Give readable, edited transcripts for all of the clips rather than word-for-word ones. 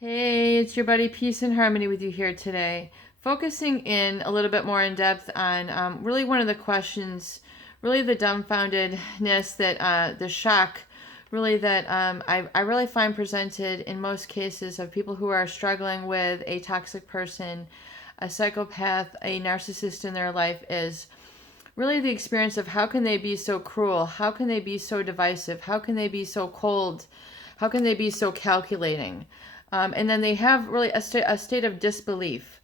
Hey, it's your buddy Peace and Harmony with you here today. Focusing in a little bit more in depth on really one of the questions, really the dumbfoundedness the shock, really that I really find presented in most cases of people who are struggling with a toxic person, a psychopath, a narcissist in their life is really the experience of how can they be so cruel? How can they be so divisive? How can they be so cold? How can they be so calculating? And then they have really a state of disbelief.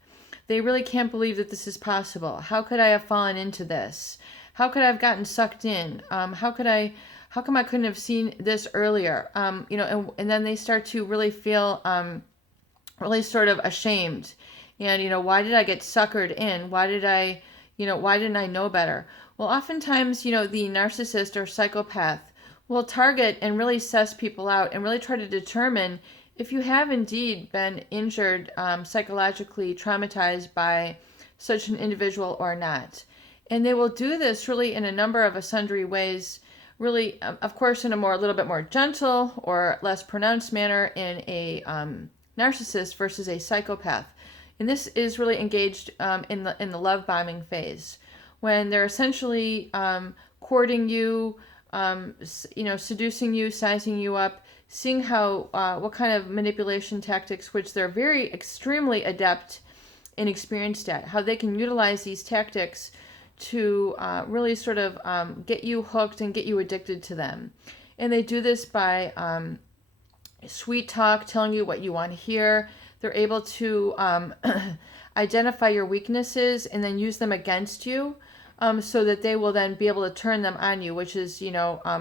They really can't believe that this is possible. How could I have fallen into this? How could I have gotten sucked in? How come I couldn't have seen this earlier? And then they start to really feel really sort of ashamed. And, why did I get suckered in? Why didn't I know better? Well, oftentimes, the narcissist or psychopath will target and really suss people out and really try to determine if you have indeed been injured, psychologically traumatized by such an individual or not. And they will do this really in a number of sundry ways, really, of course, in a little bit more gentle or less pronounced manner in a narcissist versus a psychopath. And this is really engaged in the love bombing phase, when they're essentially courting you, seducing you, sizing you up, seeing how what kind of manipulation tactics, which they're very extremely adept and experienced at, how they can utilize these tactics to really sort of get you hooked and get you addicted to them. And they do this by sweet talk, telling you what you want to hear. They're able to identify your weaknesses and then use them against you, so that they will then be able to turn them on you, which is,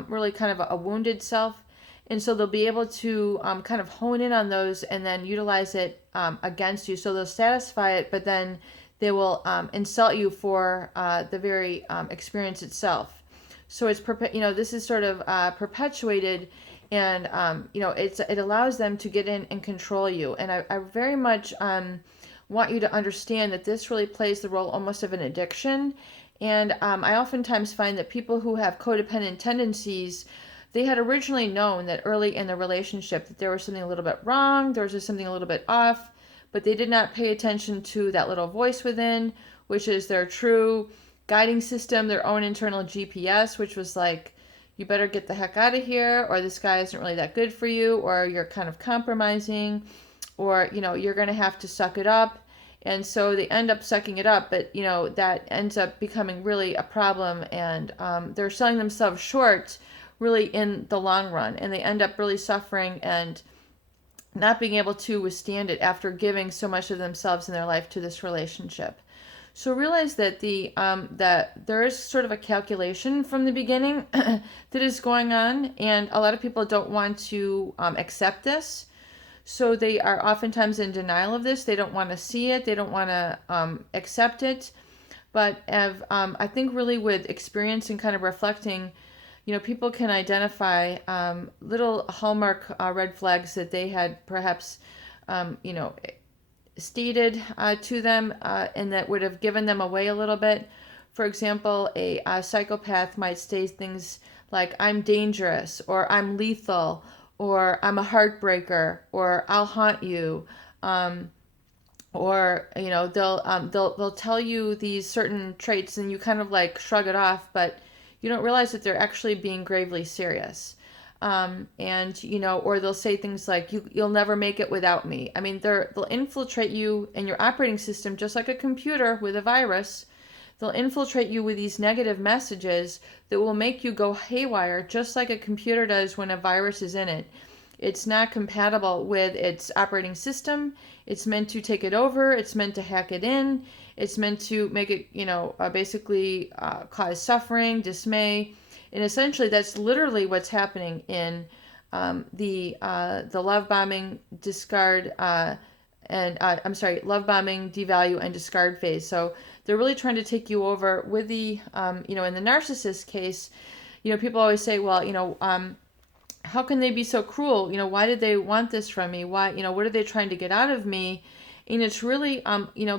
really kind of a wounded self. And so they'll be able to kind of hone in on those and then utilize it against you. So they'll satisfy it, but then they will insult you for the very experience itself. So this is sort of perpetuated, and it allows them to get in and control you. And I very much want you to understand that this really plays the role almost of an addiction. And I oftentimes find that people who have codependent tendencies, they had originally known that early in the relationship that there was something a little bit wrong, there was just something a little bit off, but they did not pay attention to that little voice within, which is their true guiding system, their own internal GPS, which was like, you better get the heck out of here, or this guy isn't really that good for you, or you're kind of compromising, or, you're going to have to suck it up. And so they end up sucking it up, but, that ends up becoming really a problem, and they're selling themselves short really in the long run, and they end up really suffering and not being able to withstand it after giving so much of themselves in their life to this relationship. So realize that that there is sort of a calculation from the beginning that is going on, and a lot of people don't want to accept this. So they are oftentimes in denial of this. They don't want to see it. They don't want to accept it. But I think really with experience and kind of reflecting, people can identify little hallmark red flags that they had perhaps, stated to them, and that would have given them away a little bit. For example, a psychopath might say things like, I'm dangerous, or I'm lethal, or I'm a heartbreaker, or I'll haunt you. Or they'll tell you these certain traits and you kind of like shrug it off, but you don't realize that they're actually being gravely serious. Or they'll say things like, you'll never make it without me. I mean, they'll infiltrate you and your operating system just like a computer with a virus. They'll infiltrate you with these negative messages that will make you go haywire, just like a computer does when a virus is in it. It's not compatible with its operating system. It's meant to take it over. It's meant to hack it in. It's meant to make it, basically cause suffering, dismay. And essentially, that's literally what's happening in the love bombing, discard, love bombing, devalue, and discard phase. So they're really trying to take you over with the, in the narcissist case, people always say, well, how can they be so cruel? Why did they want this from me? Why, what are they trying to get out of me? And it's really,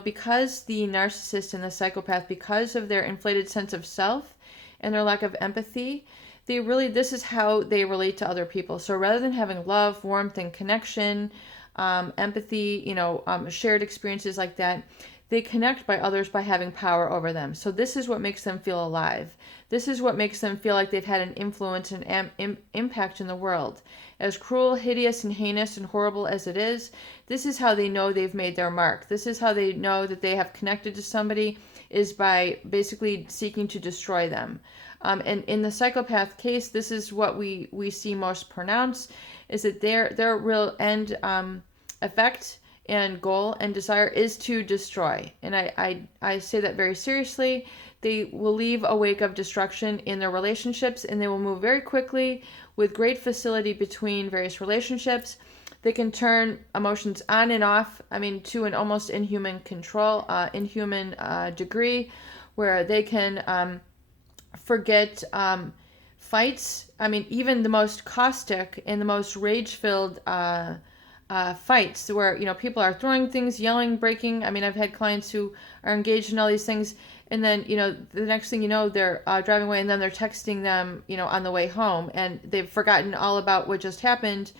because the narcissist and the psychopath, because of their inflated sense of self and their lack of empathy, this is how they relate to other people. So rather than having love, warmth, and connection, empathy, shared experiences like that. They connect by others by having power over them. So this is what makes them feel alive. This is what makes them feel like they've had an influence and impact in the world. As cruel, hideous, and heinous and horrible as it is, this is how they know they've made their mark. This is how they know that they have connected to somebody, is by basically seeking to destroy them. And in the psychopath case, this is what we see most pronounced, is that their real end effect and goal and desire is to destroy. And I say that very seriously. They will leave a wake of destruction in their relationships, and they will move very quickly with great facility between various relationships. They can turn emotions on and off, to an almost inhuman degree, where they can forget fights. Even the most caustic and the most rage-filled fights where, people are throwing things, yelling, breaking. I've had clients who are engaged in all these things, and then, the next thing you know, they're driving away, and then they're texting them, on the way home, and they've forgotten all about what just happened.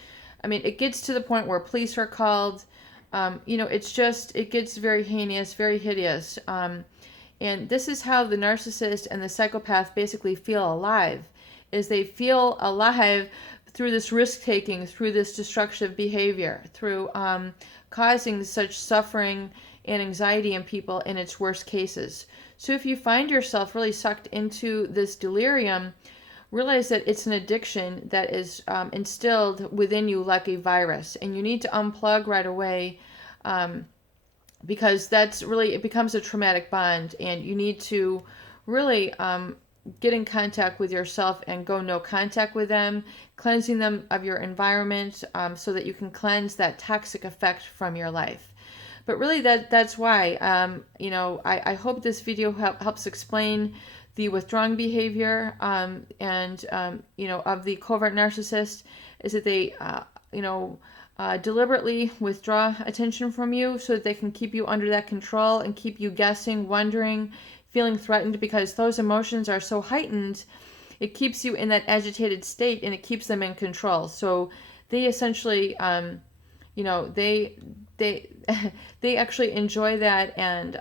It gets to the point where police are called. It gets very heinous, very hideous. And this is how the narcissist and the psychopath basically feel alive, is they feel alive through this risk-taking, through this destructive behavior, through causing such suffering and anxiety in people in its worst cases. So if you find yourself really sucked into this delirium, realize that it's an addiction that is instilled within you like a virus, and you need to unplug right away, because it becomes a traumatic bond, and you need to really get in contact with yourself and go no contact with them, cleansing them of your environment, so that you can cleanse that toxic effect from your life. But really that's why, I hope this video helps explain the withdrawing behavior, of the covert narcissist, is that they, deliberately withdraw attention from you so that they can keep you under that control and keep you guessing, wondering, feeling threatened, because those emotions are so heightened. It keeps you in that agitated state, and it keeps them in control. So they essentially, they actually enjoy that, and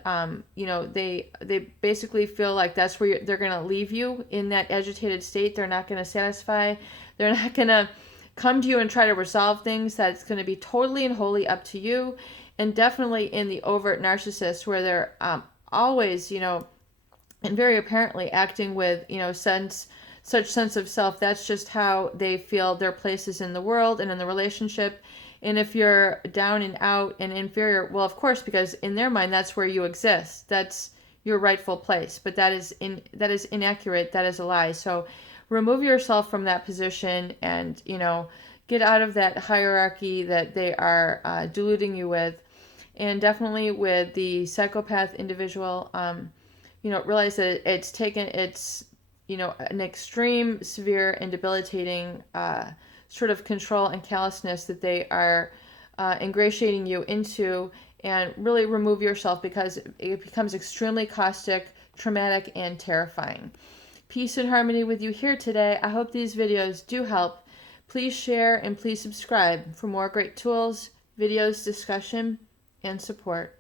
they basically feel like that's where they're going to leave you, in that agitated state. They're not going to satisfy. They're not going to come to you and try to resolve things. That's going to be totally and wholly up to you. And definitely in the overt narcissist, where they're always, and very apparently acting with, such sense of self. That's just how they feel their places in the world and in the relationship. And if you're down and out and inferior, well, of course, because in their mind, that's where you exist. That's your rightful place. But that is inaccurate. That is a lie. So remove yourself from that position, and, get out of that hierarchy that they are deluding you with. And definitely with the psychopath individual, realize that it's an extreme, severe, and debilitating sort of control and callousness that they are ingratiating you into, and really remove yourself, because it becomes extremely caustic, traumatic, and terrifying. Peace and harmony with you here today. I hope these videos do help. Please share and please subscribe for more great tools, videos, discussion, and support.